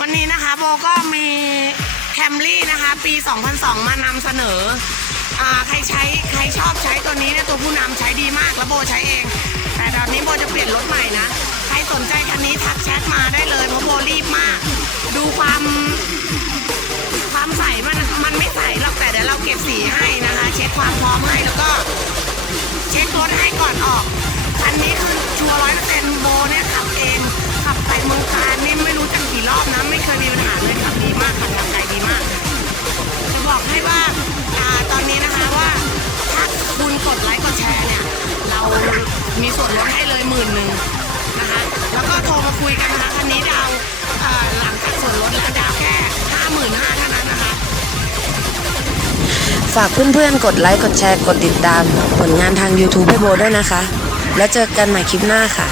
วันนี้นะคะโบก็มีแคมรี่นะคะ ปี 2002 มานำเสนออ่าใครใช้ใครชอบใช้ตัวนี้เนี่ยตัวผู้นำใช้ดีมากแล้วโบใช้เอง แต่ตอนนี้โบจะเปลี่ยนรถใหม่นะ ใครสนใจคันนี้ทักแชทมาได้เลยเพราะโบรีบมาก ดูความความใสมันมันไม่ใสหรอกแต่เดี๋ยวเราเก็บสีให้นะคะ เช็คความพร้อมให้แล้วก็ เคยมีปัญหาเลยขับดีมากขับทางไกลดีมาก จะบอกให้ว่าตอนนี้นะคะว่า ถ้าคุณกดไลค์กดแชร์เนี่ย เรามีส่วนลดให้เลยหมื่นหนึ่งนะคะ แล้วก็โทรมาคุยกันนะคะคันนี้ดาวหลังจากส่วนลดแล้วดาวแค่ห้าหมื่นห้าเท่านั้นนะคะ ฝากเพื่อนๆ กดไลค์กดแชร์กดติดตาม ผลงานทาง YouTube ให้โบด้วยนะคะ แล้วเจอกันใหม่คลิปหน้าค่ะ